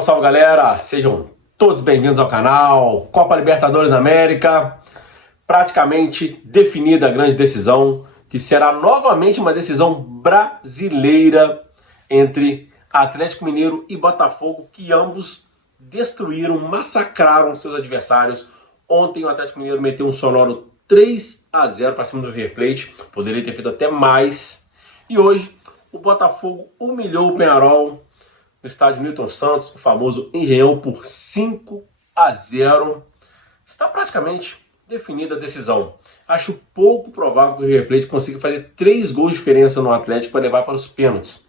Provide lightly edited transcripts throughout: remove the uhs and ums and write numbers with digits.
Salve, salve galera, sejam todos bem-vindos ao canal. Copa Libertadores da América, praticamente definida a grande decisão, que será novamente uma decisão brasileira entre Atlético Mineiro e Botafogo, que ambos destruíram, massacraram seus adversários. Ontem o Atlético Mineiro meteu um sonoro 3-0 para cima do River Plate, poderia ter feito até mais. E hoje o Botafogo humilhou o Peñarol no estádio Newton Santos, o famoso Engenhão, por 5-0. Está praticamente definida a decisão. Acho pouco provável que o River Plate consiga fazer 3 gols de diferença no Atlético para levar para os pênaltis.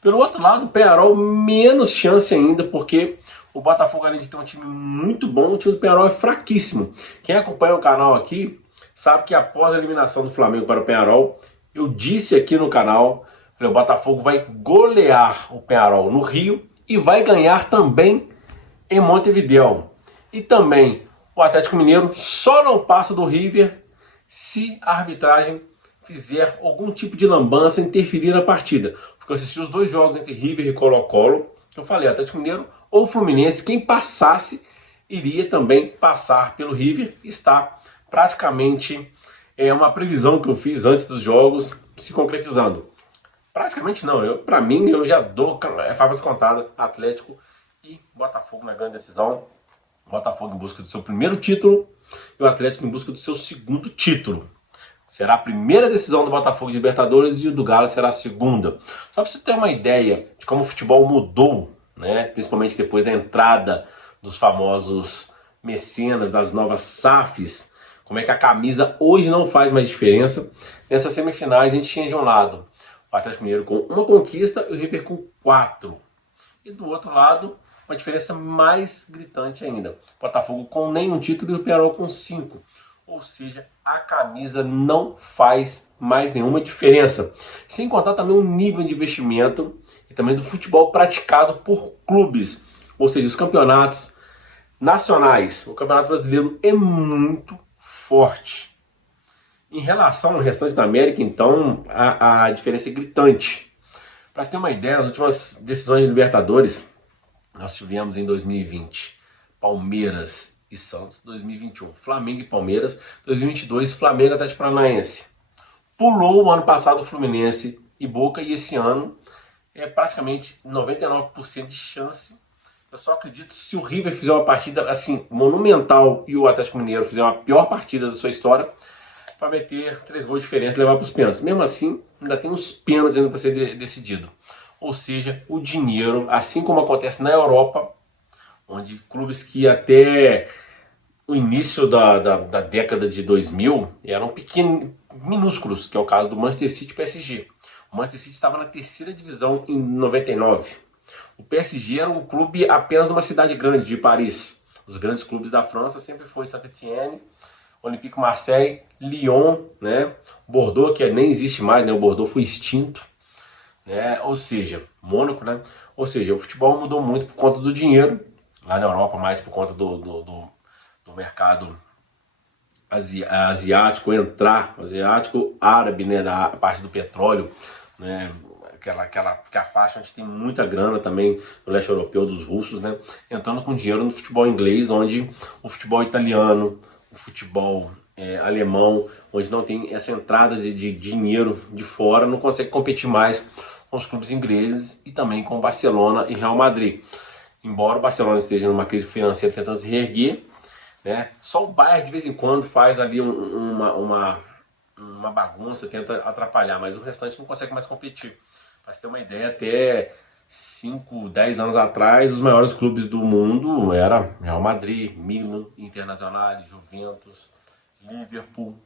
Pelo outro lado, o Peñarol menos chance ainda, porque o Botafogo, além de ter um time muito bom, o time do Peñarol é fraquíssimo. Quem acompanha o canal aqui sabe que após a eliminação do Flamengo para o Peñarol, eu disse aqui no canal, o Botafogo vai golear o Peñarol no Rio e vai ganhar também em Montevidéu. E também o Atlético Mineiro só não passa do River se a arbitragem fizer algum tipo de lambança, interferir na partida. Porque eu assisti os 2 jogos entre River e Colo-Colo, que eu falei, Atlético Mineiro ou Fluminense, quem passasse iria também passar pelo River. Está praticamente uma previsão que eu fiz antes dos jogos se concretizando. Praticamente não, para mim eu já dou favas contadas, Atlético e Botafogo na grande decisão. Botafogo em busca do seu primeiro título e o Atlético em busca do seu segundo título. Será a primeira decisão do Botafogo de Libertadores e o do Galo será a segunda. Só para você ter uma ideia de como o futebol mudou, né? Principalmente depois da entrada dos famosos mecenas, das novas SAFs, como é que a camisa hoje não faz mais diferença. Nessas semifinais a gente tinha de um lado o Atlético Mineiro com 1 conquista e o River com 4. E do outro lado, uma diferença mais gritante ainda. O Botafogo com nenhum título e o Peñarol com 5. Ou seja, a camisa não faz mais nenhuma diferença. Sem contar também o nível de investimento e também do futebol praticado por clubes. Ou seja, os campeonatos nacionais. O Campeonato Brasileiro é muito forte. Em relação ao restante da América, então, a diferença é gritante. Para você ter uma ideia, nas últimas decisões de Libertadores, nós tivemos em 2020 Palmeiras e Santos, 2021 Flamengo e Palmeiras, 2022 Flamengo e Atlético Paranaense. Pulou o ano passado o Fluminense e Boca, e esse ano é praticamente 99% de chance. Eu só acredito se o River fizer uma partida assim monumental e o Atlético Mineiro fizer uma pior partida da sua história, para meter 3 gols de diferença e levar para os pênaltis. Mesmo assim, ainda tem uns pênaltis ainda para ser decidido. Ou seja, o dinheiro, assim como acontece na Europa, onde clubes que até o início da década de 2000 eram pequenos, minúsculos, que é o caso do Manchester City e PSG. O Manchester City estava na 3ª divisão em 99. O PSG era um clube apenas numa cidade grande, de Paris. Os grandes clubes da França sempre foi Saint-Étienne, Olympique Marseille, Lyon, né? Bordeaux, que nem existe mais, né? O Bordeaux foi extinto, né? Ou seja, Mônaco, né? Ou seja, o futebol mudou muito por conta do dinheiro, lá na Europa, mais por conta do mercado asiático, asiático, árabe, né? Da parte do petróleo, né? Aquela faixa onde tem muita grana também no leste europeu, dos russos, né? Entrando com dinheiro no futebol inglês, onde o futebol italiano, o futebol alemão, onde não tem essa entrada de dinheiro de fora, não consegue competir mais com os clubes ingleses e também com o Barcelona e Real Madrid. Embora o Barcelona esteja numa crise financeira tentando se reerguer, né, só o Bayern de vez em quando faz ali uma bagunça, tenta atrapalhar, mas o restante não consegue mais competir. Para você ter uma ideia, até 5, 10 anos atrás, os maiores clubes do mundo eram Real Madrid, Milan, Internacional, Juventus, Liverpool,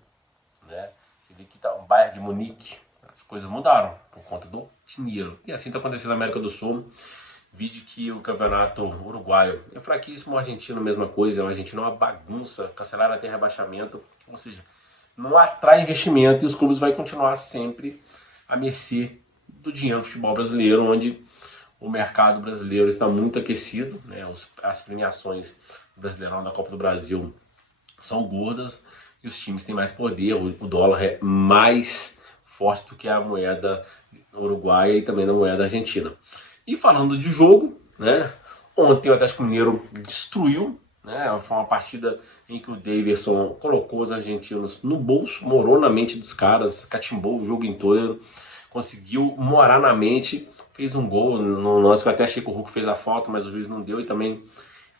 né? Você vê que tá o Bayern de Munique, as coisas mudaram por conta do dinheiro. E assim está acontecendo na América do Sul. Vide que o campeonato uruguaio é fraquíssimo, o argentino mesma coisa, o argentino é uma bagunça, cancelaram até rebaixamento, ou seja, não atrai investimento e os clubes vão continuar sempre à mercê do dinheiro do futebol brasileiro, onde o mercado brasileiro está muito aquecido, né? As premiações do Brasileirão da Copa do Brasil são gordas e os times têm mais poder, o dólar é mais forte do que a moeda uruguaia e também da moeda argentina. E falando de jogo, né? Ontem o Atlético Mineiro destruiu, né? Foi uma partida em que o Davidson colocou os argentinos no bolso, morou na mente dos caras, catimbou o jogo inteiro, conseguiu morar na mente, fez um gol no lance que eu até achei que o Hulk fez a falta, mas o juiz não deu, e também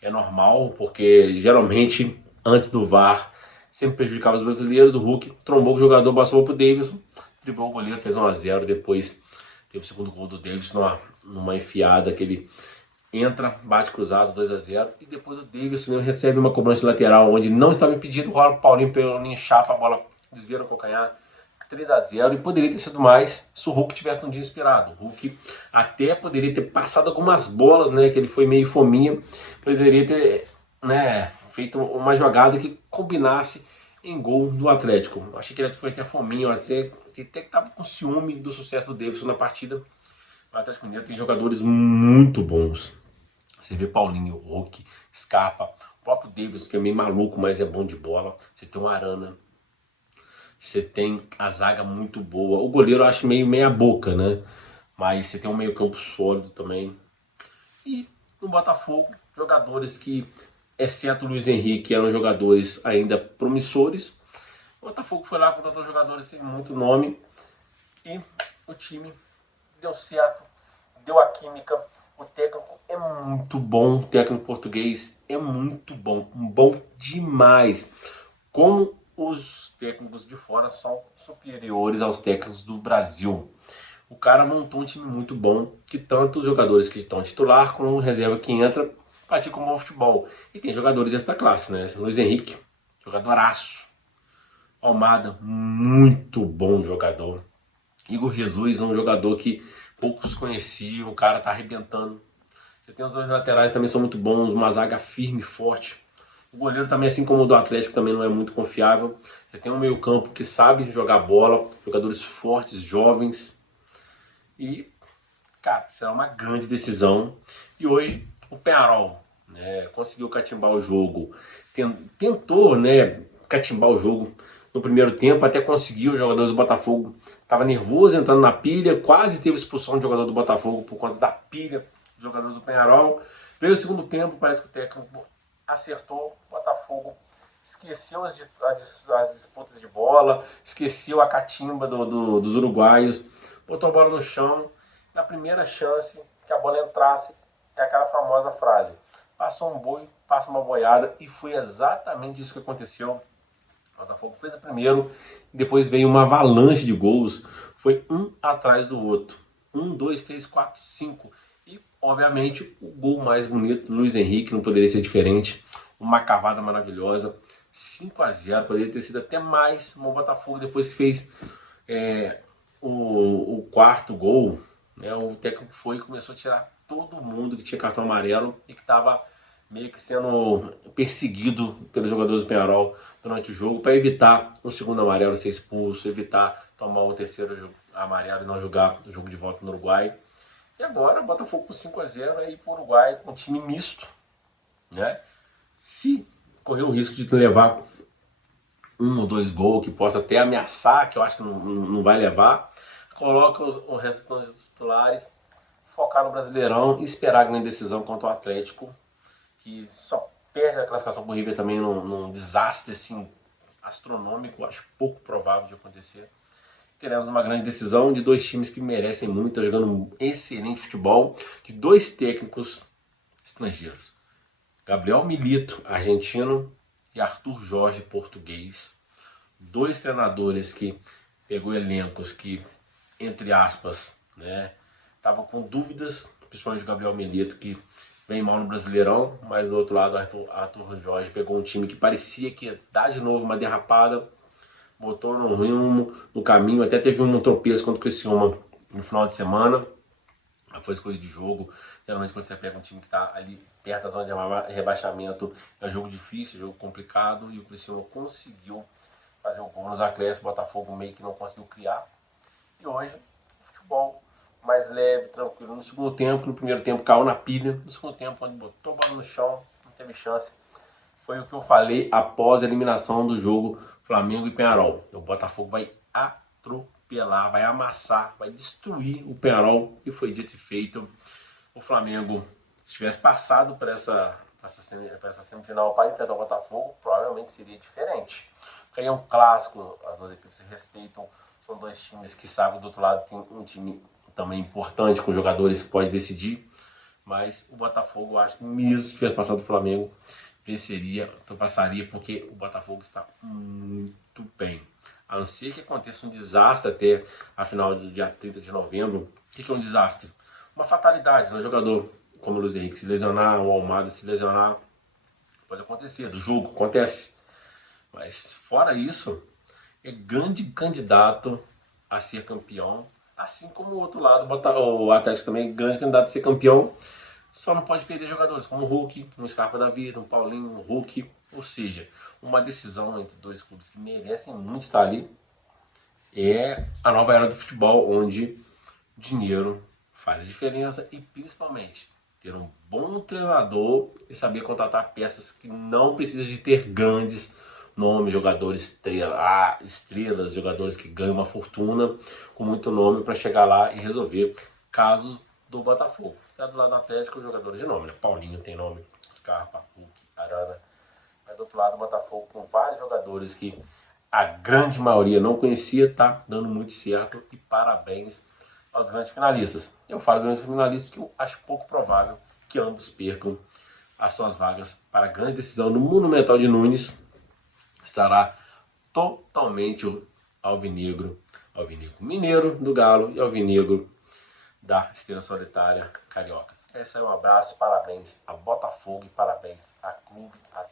é normal, porque geralmente antes do VAR sempre prejudicava os brasileiros. O Hulk trombou com o jogador, passou pro Davidson, driblou o goleiro, fez 1 a 0. Depois teve o segundo gol do Davidson numa enfiada que ele entra, bate cruzado, 2 a 0. E depois o Davidson recebe uma cobrança de lateral onde não estava impedido, rola o Paulinho pelo chapa, a bola desvia no calcanhar, 3 a 0. E poderia ter sido mais se o Hulk tivesse um dia inspirado. O Hulk até poderia ter passado algumas bolas, né, que ele foi meio fominha, poderia ter, né, feito uma jogada que combinasse em gol do Atlético. Achei que ele foi até fominho, até que estava com ciúme do sucesso do Davidson na partida. O Atlético Mineiro tem jogadores muito bons. Você vê Paulinho, Hulk, Scarpa, o próprio Davis, que é meio maluco, mas é bom de bola. Você tem o Arana. Você tem a zaga muito boa. O goleiro eu acho meio meia boca, né? Mas você tem um meio campo sólido também. E no Botafogo, jogadores que, exceto o Luiz Henrique, eram jogadores ainda promissores. O Botafogo foi lá, contratou jogadores sem muito nome. E o time deu certo, deu a química. O técnico é muito bom, o técnico português é muito bom, bom demais. Como os técnicos de fora são superiores aos técnicos do Brasil. O cara montou um time muito bom, que tanto os jogadores que estão titular como o reserva que entra praticam bom futebol. E tem jogadores desta classe, né? Luiz Henrique, jogadoraço. Almada, muito bom jogador. Igor Jesus, um jogador que poucos conheciam, o cara tá arrebentando. Você tem os dois laterais também são muito bons, uma zaga firme, forte. O goleiro também, assim como o do Atlético, também não é muito confiável. Você tem um meio campo que sabe jogar bola, jogadores fortes, jovens. E, cara, será uma grande decisão. E hoje o Peñarol, né, conseguiu catimbar o jogo. Tentou, né, catimbar o jogo no primeiro tempo, até conseguiu. Os jogadores do Botafogo estavam nervosos, entrando na pilha. Quase teve expulsão de jogador do Botafogo por conta da pilha dos jogadores do Peñarol. Veio o segundo tempo, parece que o técnico acertou. O Botafogo esqueceu as disputas de bola, esqueceu a catimba dos uruguaios, botou a bola no chão. Na primeira chance que a bola entrasse, é aquela famosa frase: passou um boi, passa uma boiada. E foi exatamente isso que aconteceu. O Botafogo fez o primeiro, depois veio uma avalanche de gols. Foi um atrás do outro. 1, 2, 3, 4, 5. E, obviamente, o gol mais bonito do Luiz Henrique, não poderia ser diferente. Uma cavada maravilhosa. 5 a 0, poderia ter sido até mais. O Botafogo, depois que fez o quarto gol, né, o técnico foi e começou a tirar todo mundo que tinha cartão amarelo e que estava meio que sendo perseguido pelos jogadores do Peñarol durante o jogo, para evitar um segundo amarelo ser expulso, evitar tomar o terceiro amarelo e não jogar o jogo de volta no Uruguai. E agora o Botafogo com 5 a 0 aí para o Uruguai com um time misto, né? Se correr o risco de levar 1 ou 2 gols, que possa até ameaçar, que eu acho que não vai levar, coloca o resto dos titulares, focar no Brasileirão e esperar a grande decisão contra o Atlético, que só perde a classificação pro River também num desastre assim, astronômico, acho pouco provável de acontecer. Teremos uma grande decisão de dois times que merecem muito, jogando um excelente futebol, de dois técnicos estrangeiros. Gabriel Milito, argentino, e Arthur Jorge, português. Dois treinadores que pegou elencos que, entre aspas, né, estavam com dúvidas, principalmente o Gabriel Milito, que vem mal no Brasileirão, mas do outro lado Arthur Jorge pegou um time que parecia que ia dar de novo uma derrapada, botou no rumo, no caminho, até teve um tropeço contra o Criciúma no final de semana. Foi coisa de jogo. Geralmente quando você pega um time que está ali perto da zona de rebaixamento, é um jogo difícil, jogo complicado, e o Criciúma conseguiu fazer o gol nos acréscimos. O Botafogo meio que não conseguiu criar. E hoje, futebol mais leve, tranquilo. No segundo tempo, no primeiro tempo caiu na pilha. No segundo tempo, quando botou a bola no chão, não teve chance. Foi o que eu falei após a eliminação do jogo Flamengo e Peñarol. O Botafogo vai atropelar, vai amassar, vai destruir o Peñarol, e foi dito e feito. O Flamengo Se tivesse passado para essa semifinal para enfrentar o Botafogo, provavelmente seria diferente. Porque aí é um clássico, as duas equipes se respeitam, são dois times que sabem, do outro lado tem um time também importante, com jogadores que podem decidir, mas o Botafogo, eu acho que mesmo se tivesse passado o Flamengo, venceria, então passaria, porque o Botafogo está muito bem. A não ser que aconteça um desastre até a final do dia 30 de novembro. O que é um desastre? Uma fatalidade no jogador, como o Luiz Henrique se lesionar, o Almada se lesionar, pode acontecer, do jogo, acontece. Mas fora isso, é grande candidato a ser campeão, assim como o outro lado, o Atlético também é grande candidato a ser campeão, só não pode perder jogadores como o Hulk, um Scarpa da vida, um Paulinho, um Hulk, ou seja, uma decisão entre dois clubes que merecem muito estar ali. É a nova era do futebol, onde dinheiro faz a diferença e principalmente ter um bom treinador e saber contratar peças que não precisam de ter grandes nomes, jogadores estrelas, jogadores que ganham uma fortuna com muito nome para chegar lá e resolver. Caso do Botafogo. Já do lado do Atlético, jogadores de nome, né? Paulinho tem nome, Scarpa, Hulk, Arana. Mas do outro lado, o Botafogo com vários jogadores que a grande maioria não conhecia, tá dando muito certo e parabéns aos grandes finalistas. Eu falo os grandes finalistas porque eu acho pouco provável que ambos percam as suas vagas para a grande decisão no Monumental de Nunes. Estará totalmente o alvinegro mineiro do Galo e alvinegro da Estrela Solitária Carioca. Esse é um abraço, parabéns a Botafogo e parabéns a Clube Atlético.